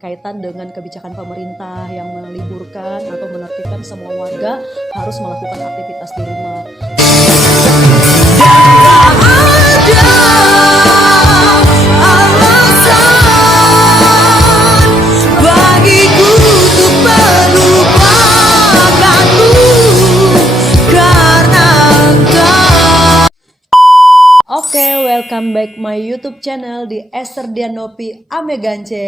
kaitan dengan kebijakan pemerintah yang meliburkan atau menertibkan semua warga harus melakukan aktivitas di rumah. Oke, welcome back my YouTube channel di Esther Dianopi Amegance.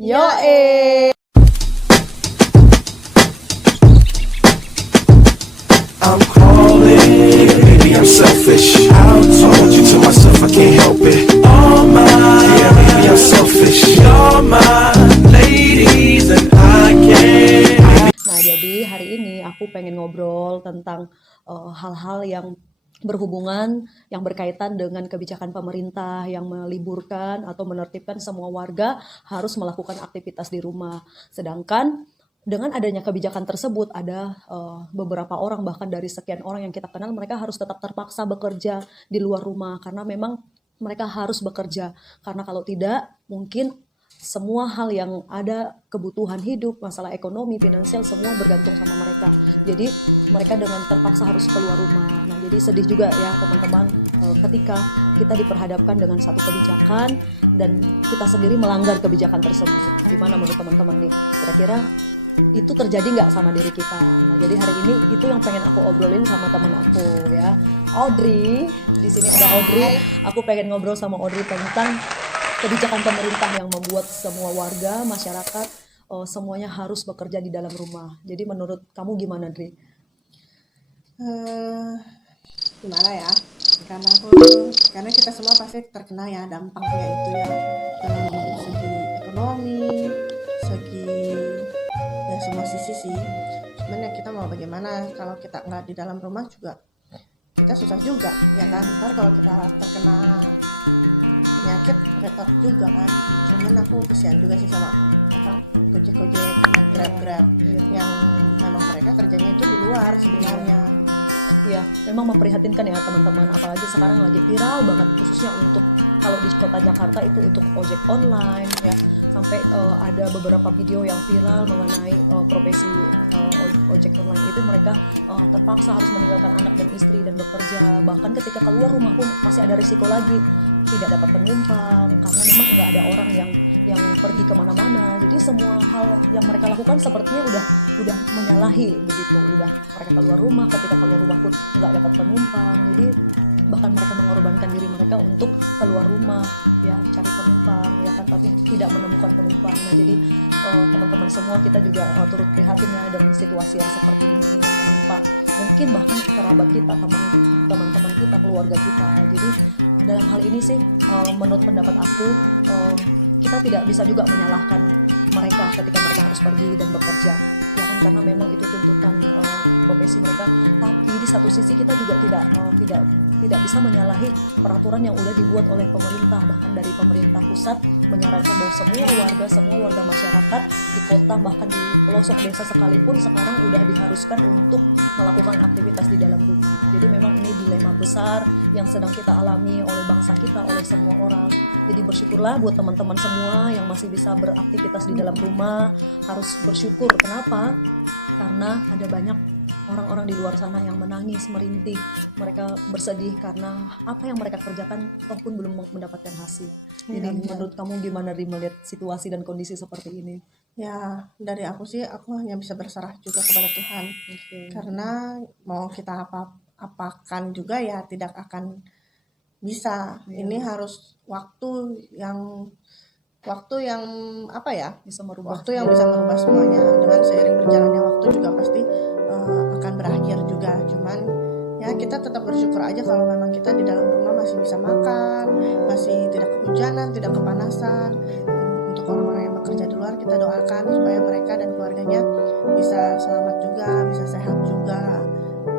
Yoe. I'm crawling, maybe I'm selfish. I told you to myself I can't help it. Oh my, yeah, maybe I'm selfish. You're my ladies and I can't. Nah, jadi hari ini aku pengen ngobrol tentang hal-hal yang berhubungan yang berkaitan dengan kebijakan pemerintah yang meliburkan atau menertibkan semua warga harus melakukan aktivitas di rumah. Sedangkan dengan adanya kebijakan tersebut ada beberapa orang, bahkan dari sekian orang yang kita kenal, mereka harus tetap terpaksa bekerja di luar rumah karena memang mereka harus bekerja, karena kalau tidak mungkin semua hal yang ada, kebutuhan hidup, masalah ekonomi, finansial, semua bergantung sama mereka. Jadi mereka dengan terpaksa harus keluar rumah. Nah, jadi sedih juga ya teman-teman ketika kita diperhadapkan dengan satu kebijakan dan kita sendiri melanggar kebijakan tersebut. Gimana menurut teman-teman nih? Kira-kira itu terjadi nggak sama diri kita? Nah, jadi hari ini itu yang pengen aku obrolin sama teman aku ya, Audrey. Di sini ada Audrey. Aku pengen ngobrol sama Audrey tentang kebijakan pemerintah yang membuat semua warga, masyarakat, semuanya harus bekerja di dalam rumah. Jadi menurut kamu gimana, Dri? Gimana ya? Karena kita semua pasti terkena ya dampaknya itu ya, dalam segi ekonomi, segi ya semua sisi sih. Cuman ya kita mau bagaimana, kalau kita nggak di dalam rumah juga kita susah juga ya kan. Ntar kalau kita terkena penyakit repot juga kan. Cuman aku kesian juga sih sama gojek-gojek sama grab yang memang mereka kerjanya itu di luar sebenarnya. Ya, memang memprihatinkan ya teman-teman, apalagi sekarang lagi viral banget, khususnya untuk kalau di kota Jakarta itu untuk ojek online ya, sampai ada beberapa video yang viral mengenai profesi ojek online itu mereka terpaksa harus meninggalkan anak dan istri dan bekerja, bahkan ketika keluar rumah pun masih ada risiko lagi tidak dapat penumpang karena memang nggak ada orang yang pergi kemana-mana. Jadi semua hal yang mereka lakukan sepertinya udah menyalahi begitu, udah mereka keluar rumah, ketika keluar rumah pun nggak dapat penumpang. Jadi bahkan mereka mengorbankan diri mereka untuk keluar rumah ya, cari penumpang ya kan, tapi tidak menemukan penumpang. Nah, jadi teman-teman semua kita juga turut prihatin ya dengan situasi yang seperti ini yang menimpa mungkin bahkan kerabat kita, teman-teman kita, keluarga kita. Jadi dalam hal ini sih menurut pendapat aku kita tidak bisa juga menyalahkan mereka ketika mereka harus pergi dan bekerja ya kan, karena memang itu tuntutan profesi mereka. Tapi di satu sisi kita juga tidak bisa menyalahi peraturan yang udah dibuat oleh pemerintah, bahkan dari pemerintah pusat menyarankan bahwa semua warga masyarakat di kota bahkan di pelosok desa sekalipun sekarang udah diharuskan untuk melakukan aktivitas di dalam rumah. Jadi memang ini dilema besar yang sedang kita alami oleh bangsa kita, oleh semua orang. Jadi bersyukurlah buat teman-teman semua yang masih bisa beraktivitas di dalam rumah, harus bersyukur. Kenapa? Karena ada banyak orang-orang di luar sana yang menangis, merintih, mereka bersedih karena apa yang mereka kerjakan toh pun belum mendapatkan hasil. Jadi menurut kamu gimana melihat situasi dan kondisi seperti ini? Ya dari aku sih, aku hanya bisa berserah juga kepada Tuhan. Karena mau kita apakan juga ya tidak akan bisa. Ini harus waktu yang apa ya, Bisa merubah. waktu yang bisa merubah semuanya. Dengan seiring berjalannya waktu juga pasti akan berakhir juga. Cuman ya kita tetap bersyukur aja kalau memang kita di dalam rumah masih bisa makan, masih tidak kehujanan, tidak kepanasan. Untuk orang-orang yang bekerja di luar, kita doakan supaya mereka dan keluarganya bisa selamat juga, bisa sehat juga.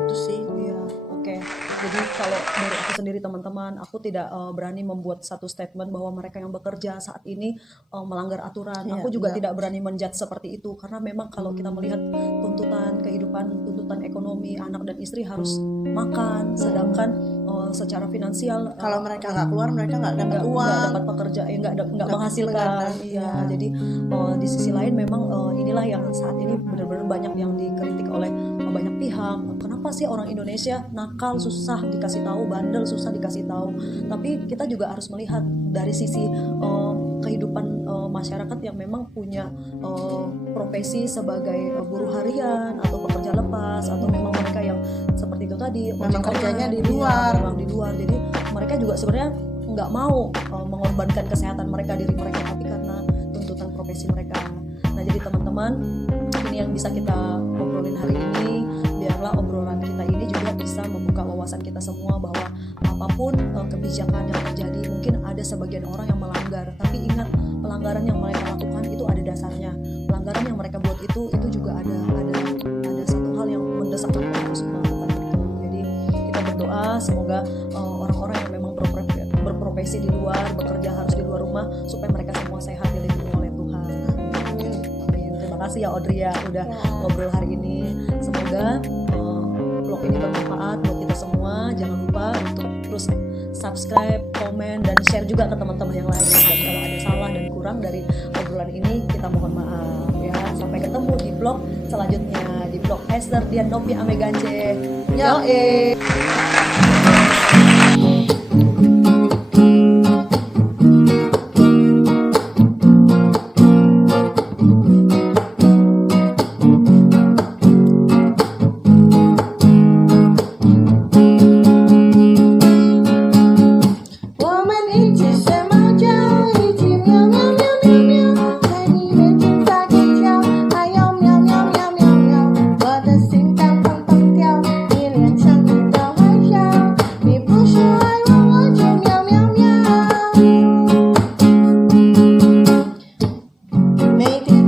Itu sih. Iya, Oke, jadi kalau dari aku sendiri teman-teman, aku tidak berani membuat satu statement bahwa mereka yang bekerja saat ini melanggar aturan. Iya, Aku juga benar. tidak berani menjudge seperti itu karena memang kalau kita melihat tuntutan kehidupan, tuntutan ekonomi, anak dan istri harus makan, sedangkan secara finansial Kalau mereka nggak keluar, mereka nggak dapat uang. nggak dapat pekerja, nggak Nggak menghasilkan. mengandalkan, Iya, iya. jadi di sisi lain memang inilah yang saat ini benar-benar banyak yang dikritik oleh banyak pihak. Kenapa sih orang Indonesia nakal, susah dikasih tahu, bandel susah dikasih tahu? Tapi kita juga harus melihat dari sisi kehidupan masyarakat yang memang punya profesi sebagai buruh harian atau pekerja lepas atau memang mereka yang seperti itu tadi Memang ojek kerjanya online, di iya, luar. memang di luar. Jadi mereka juga sebenarnya nggak mau mengorbankan kesehatan mereka, diri mereka, tapi karena tuntutan profesi mereka. Nah, jadi teman-teman, ini yang bisa kita obrolin hari ini. Biarlah obrolan kita ini juga bisa membuka wawasan kita semua bahwa apapun kebijakan yang terjadi, mungkin ada sebagian orang yang melanggar, tapi ingat, pelanggaran yang mereka lakukan itu ada dasarnya. Pelanggaran yang mereka buat itu juga ada satu hal yang mendesak mereka harus melakukan itu. Jadi kita berdoa semoga orang-orang yang memang berprofesi di luar, bekerja harus di luar rumah, supaya mereka semua sehat, dilindungi oleh Tuhan. Amin. Terima kasih ya Audrey ya udah ngobrol hari ini. Semoga vlog ini bermanfaat buat kita semua. Jangan lupa untuk terus subscribe, komen, dan share juga ke teman-teman yang lain. Dan kalau ada salah dan kurang dari obrolan ini, kita mohon maaf ya. Sampai ketemu di vlog selanjutnya, di vlog Esther Dian Novi Amegance. Yo.每天